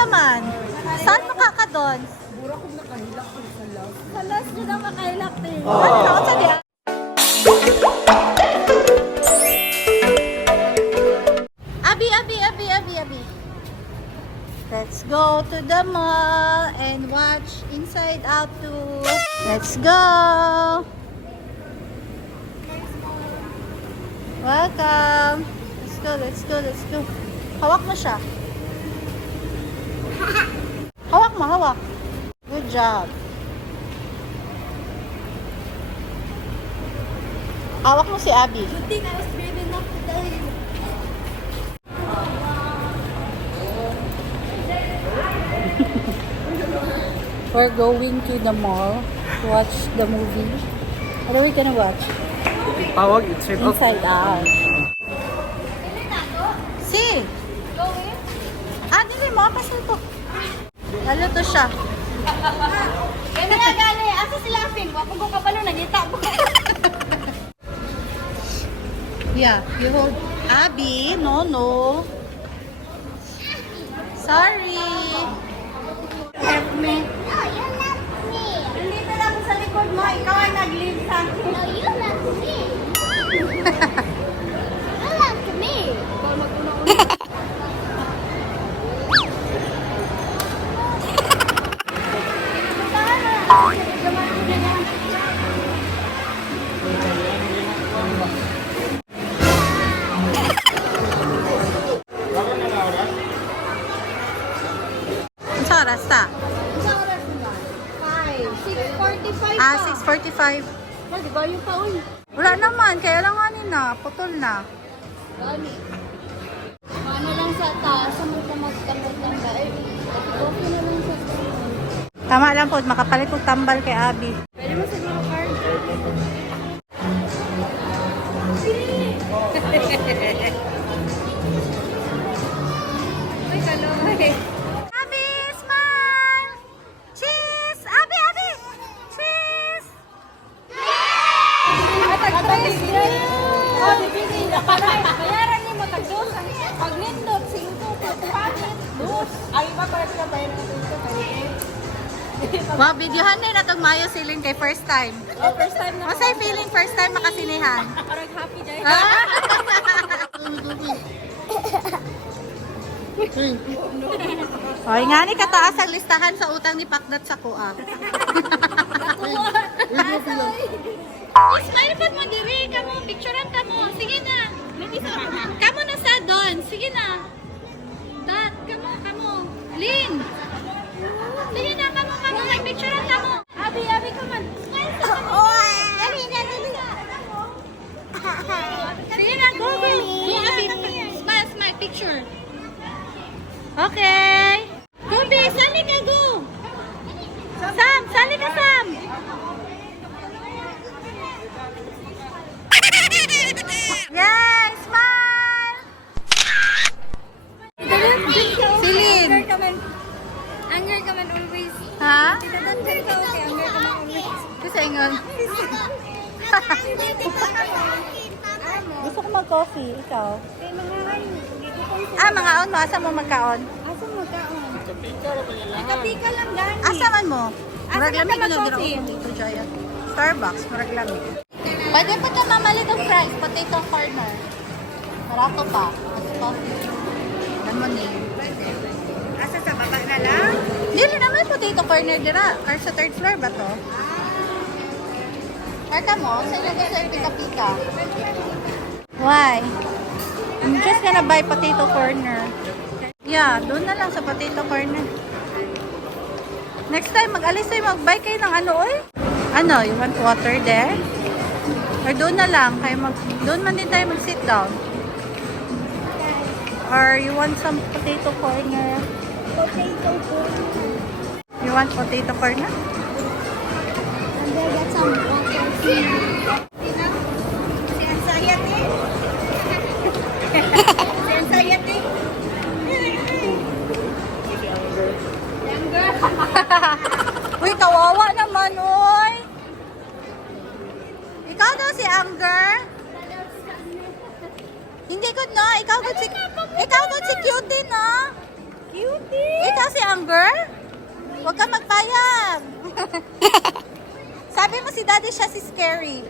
Unsa man? Saan makakadon? Bura ko nakahilak ko sa love. Sa last ko na makailak din. Ano na unsa diya? Abi. Let's go to the mall and watch Inside Out 2. Let's go. Welcome. Let's go. Hawak mo siya. Hawak. Good job. Hawak mo si Abby. You think I was brave enough to tell you? We're going to the mall to watch the movie. What are we gonna watch? Tawag, it's Inside Out. Si! Going? Dili mo. Kasi ito. Lalo to siya. Kaya nga gali. Asa si Laughing? Wapo ko kapalo. Nagita mo. Yeah, you hold Abby. No. Sorry. Help me. No, you love me. Nandito lang ako sa likod mo. Ikaw ay nag-leave sa akin. No, you love me. You love me. Ikaw mag-una-una. Sa oras ta? Sa oras ba? 5. 6:45 6:45. Di ba yung paul? Wala naman. Kaya lang na. Putol na. Gani. Ano lang sa taas, sa magtamag-tambal lang ba? Okay na lang sa taas. Tama lang po. Makapalit kong tambal kay Abby. Pwede mo siguro card. Uy, kaloy. Abby, smile! Cheese! Abby! Cheese! Matag-tres! Oh, bibili na pala. Bayaran niyo matag-dos. Pag nindot, 5, pagpapit, 2. Ay, iba pala sila bayaran natin ito. Wow, videohan din na itong Mayo Silin kay first time. Oh, first time na. Masay feeling first time makasinihan. Parang happy dahil. Oy, nga ni kataas ang listahan sa utang ni Pakdat sa Kuap. Smile pa mo diri, kamo picturean ka mo. Sige na. Kamo na sa doon. Sige na. Dat, kamo. Lin. Sige na, kamo. May picturean ka mo. Abi, come on. Smile ka mo. Dali. Sige na, go. Abi, smile, picture. Okay. Gobi, sali ka, go. Sam, sali ka, Sam. Yay, smile. Silin. Anger ka man always. Ha? Titaganda ka, okay. Anger ka man always. Kasi ingon. Gusto ko mag-coffee. Ikaw? Kay mga Mga on mo. Asa mo magkaon? asa mo kaon? Kapika lang gani. Asa man mo? Murag Asa lamig ka ko mag-coffee? dito, Jaya. Starbucks, murag lamig. Pwede pa ka mamalit ng fries, potato corner. Marato pa. As coffee. Naman eh. Asa sa baba na lang? Dili naman potato corner dira. Or sa third floor ba to? Or ka mo? Sa ilang gusto yung pika-pika? Why? I'm just gonna buy potato corner. Yeah, doon na lang sa potato corner. Next time, mag-alis tayo, mag-buy kayo ng ano, oy? Ano, you want water there? Or doon na lang, doon man din tayo mag-sit down. Or you want some potato corner? Potato corner. You want potato corner? And then get some water. Si Ansayate. Si Ansayate. Younger. Uy, kawawa naman, oy! Ikaw daw si Anger? Hindi good no? Ikaw good si Cutie no? Cutie! Ikaw si Amber? Huwag ka magpayag. Sabi mo si Daddy siya si Scary.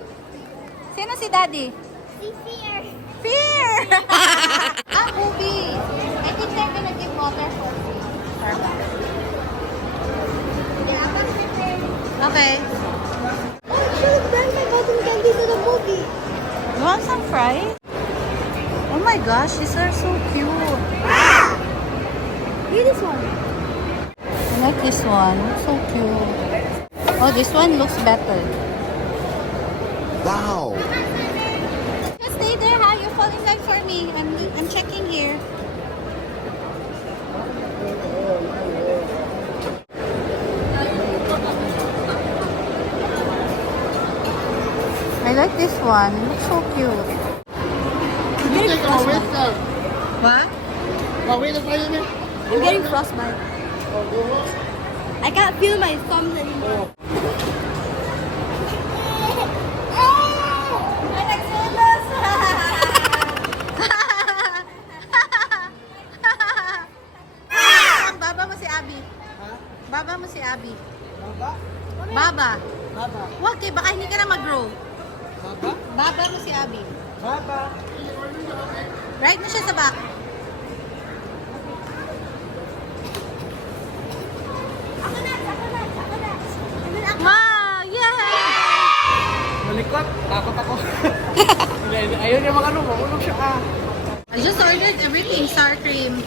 Sino si Daddy? Si Fear! Fear! Ubi. I think they're gonna give water for free. Yeah, but Fear. Okay. Oh, should bring my cotton candy to the movie. You want some fries? Oh my gosh, these are so cute. Read this one. I like this one. Looks so cute. Oh, this one looks better. Wow. Just stay there, ha? You're falling back for me. I'm checking here. I like this one. It looks so cute. What? I'm getting frostbite. I can't feel my thumbs anymore. Baba mo si Abby. Baba mo si Abby. Baba? Baba. Baba. Huwag eh, baka hindi ka na mag-grow. Baba? Baba mo si Abby. Baba. Ride mo siya sa back. Wow! Yeah! Malikot. Takot ako. Ayun yung mga ano, maulog siya ka. I just ordered everything. Sour cream.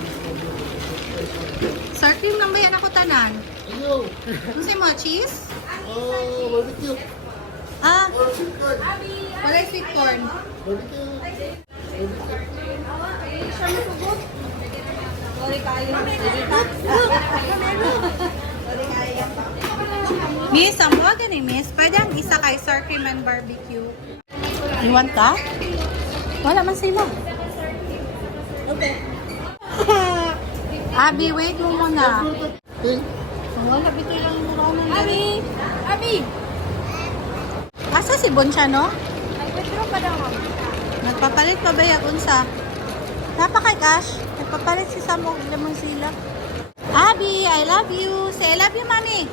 Sour cream lang ba yan ako tanan? Ano? Ano sa'yo mo? Cheese? Oh, barbecue. Ah, Barbecue. wala sweet corn. Barbecue. Miss, ang buwag ni Miss. Pwede ang isa kay sour cream and barbecue. You want that? Wala man sila. Okay. Abby, wait mo muna. Hey, Wala, bitoy lang yung mura ng Abi! Abi! Asa si Bonsha, no? Ay, withdraw pa daw, ma'am. Nagpapalit pa ba yung unsa? Napakay Cash. Nagpapalit si Samog lemon sila. Abby, I love you. Say I love you, mommy.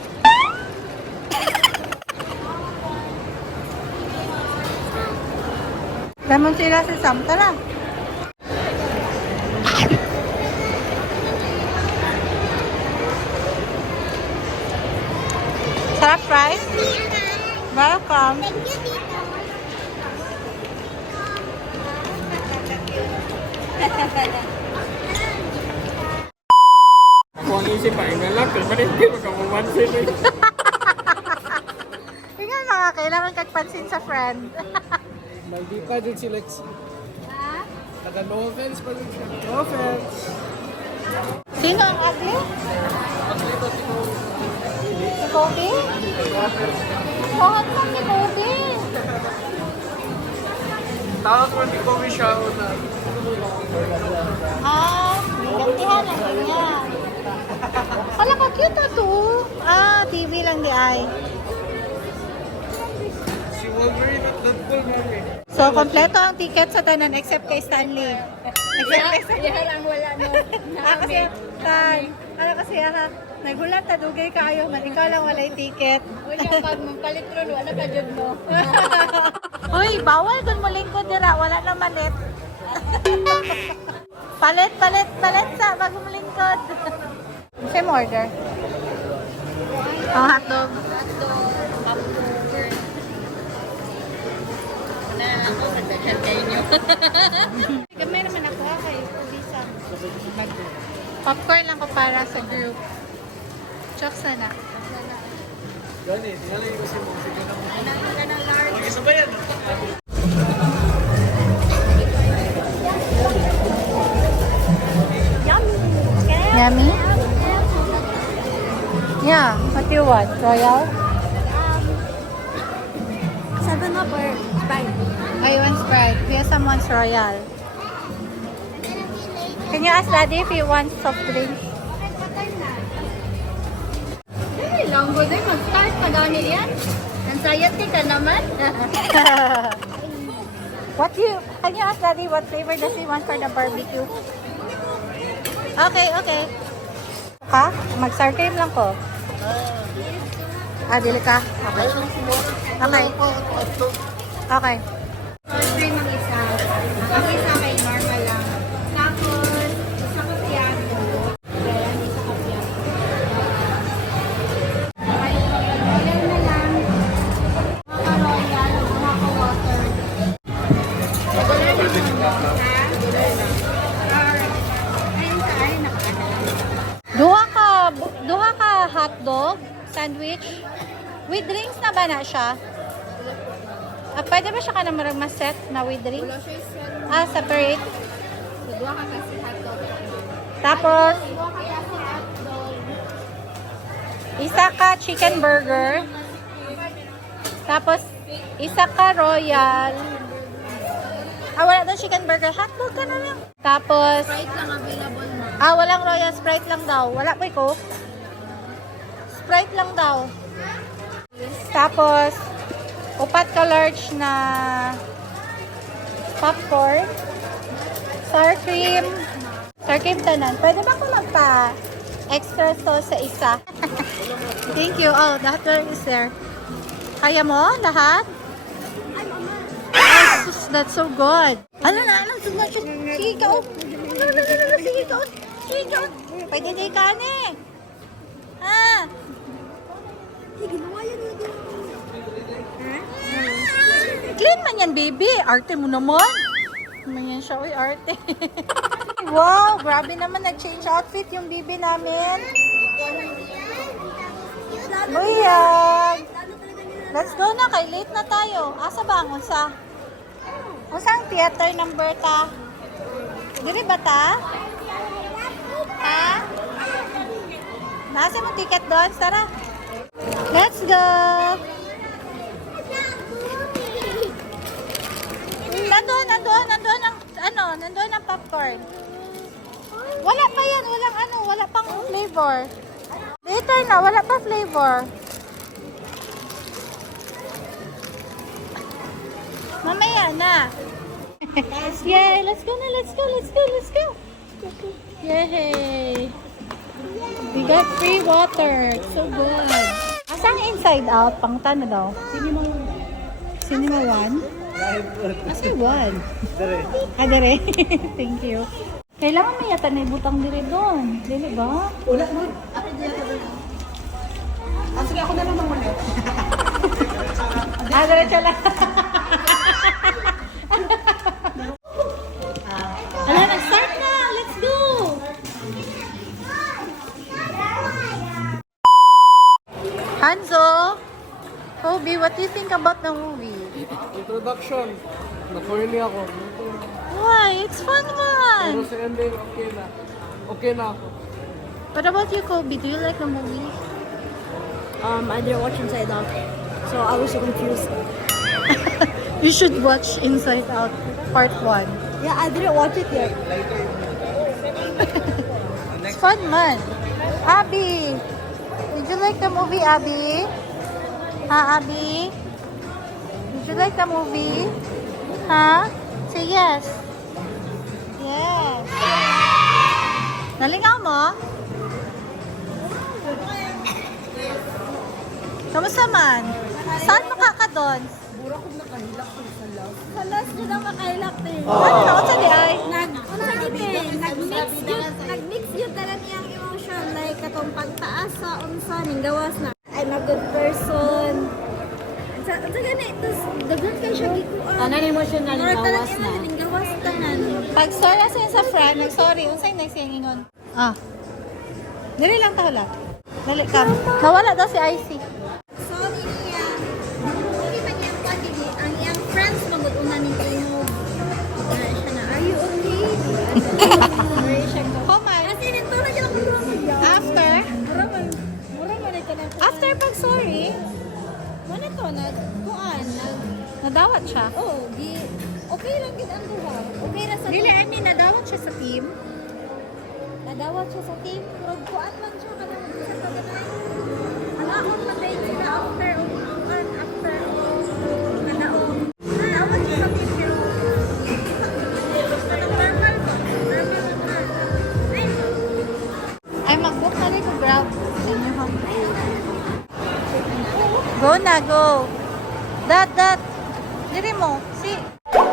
Lemon sila si Sam. Tara. Sarap fries? Welcome. Ako ang isip pa, ina lang. Pero hindi magkamamansin eh. Tingnan mga kailangan kagpansin sa friend. Maldi pa din si Lexi. Taga no offense pa din siya. No offense. Sino ang ugly? Si Kobe? Kuhat mo si Kobe. Tawag ko ni Kobe siya una. Ah, gantihan na niya. Wala ka cute na to. Ah, TV lang di ay. Si Wolverine at Deadpool, mami. So, kompleto ang ticket sa tanan except kay Stanley. Except kay Stanley. Yan ang wala, no? Kasi, ano kasi, nagulat ta dugay kayo, man ikaw lang walay ticket. Wala pag magpalit ron, wala ka dyan mo. Uy, bawal kung malingkod dira, wala na malit. palit sa bago malingkod. Same order. Ang hotdog. Na ako, magdaghan kayo nyo. Gamay naman ako kay Lisa. Popcorn lang ko para sa group. Chokes na na. Gani, tinalay ko si mo. Sige na mo. Ano large? Mag-isabayan. Yummy? Yeah, what do you want? Royal? 7 up or Sprite? I want Sprite. We have someone's Royal. Can you ask Daddy if he wants soft drink? Ay, langgo din. Mag-start na gani yan. Anxiety ka naman. Can you ask Daddy what flavor does he want for the barbecue? Okay. Ha? Mag-sour cream lang ko. Ah, dili ka? Okay. Okay. Okay. Sour cream ang isa. Ang isa kay normal lang. Tapos, isa ko piano. Then, isa ko piano. Royal na lang. Mga royal, mga water. Duha ka hotdog, sandwich. With drinks na ba na siya? Ah, pwede ba siya ka na marag maset na with drinks? Ah, separate. So, dua ka kasi hotdog. Tapos, Dua ka kasi hotdog. isa ka chicken burger. Tapos, isa ka royal. Ah, wala daw chicken burger. Hotdog ka na lang. Tapos, Sprite lang available mo. ah, walang royal. Sprite lang daw. Wala po ko. Sprite lang daw. Tapos, upat ka large na popcorn. Sour cream. Sour cream tanan. Pwede ba ko magpa extra sauce sa isa? Thank you. Oh, the hot dog is there. Kaya mo lahat? Oh, that's so good. Ano na? Ano? Sige ka. Oh. Sige ka. Sige ka. Pwede di ka ni. Ah. Clean man yan, baby. Arte mo naman. Naman yan siya. Uy, arte. Wow, grabe naman. Nag-change outfit yung bibi namin. Buyag. Let's go na. Kay late na tayo. Asa ba ang unsa? Unsa ang theater number ta? Diri ba ta? Ha? Nasa mo ticket doon? Tara. Let's go. Nandun ang popcorn. Wala pa yan, wala pang flavor. Later na, wala pa flavor. Mamaya na. Yay, let's go. Yay. We got free water. So good. Asang inside out? Pang tano daw? Cinema 1? Asa 1? Ah, dire. Thank you. Kailangan may yata na ibutang dire doon. Dili ba? Wala mo. Ah, sige, ako na lang ulit. Ah, diretso lang. Ala, nag-start na. Let's go. Hanzo, Kobe, what do you think about the movie? Introduction. Na-corny ako. Why? It's fun Pero one. sa ending, okay na. Okay na ako. What about you, Kobe? Do you like the movie? I didn't watch Inside Out. So, I was so confused. You should watch Inside Out Part 1. Yeah, I didn't watch it yet. It's fun man. Abby, did you like the movie, Abby? Ha, Abby? Did you like the movie? Ha? Say yes. Yes. Nalingaw mo? Kamusta man? Saan makakadon? Sa last yun ang makailak din. Ano? Sa di ay? Nag-mix yun talaga niyang emotion. Like, katong pagtaas sa unsa, ning gawas na. I'm a good person. Sa gani, tapos dagan kayo siya gikuan. Anong emotion na Mura talaga yun, ning gawas tanan. Pag sorry sa friend, nag-sorry. Unsay next yung ingon? Ah. Dili lang tahula. Dali ka. Nawala daw si Icy. Sorry niya. Hindi man niyang pagdili. Ang iyang friends magod-una ni Tino. Kaya siya na, are you okay? Sorry siya ko. Komay. Kasi nito na siya nakuha. After? Mura man ito na. After pag sorry, Ano to? Kuan? nadawat siya. Oh, di... Okay lang gid ang duha. Okay ra sa Dili, I mean, nadawat siya sa team. nadawat siya sa team. Pero kuan man siya kada sa taganay. Ang akong patay sila after o kuan after o kadaog. Nadawat siya sa team pero normal ba? Normal ba? Ay, Ay, mag-book na rin ko na, go. That. Diri mo. See?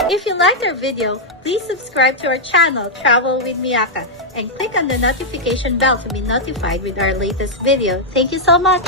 If you liked our video, please subscribe to our channel, Travel with Miyaka, and click on the notification bell to be notified with our latest video. Thank you so much.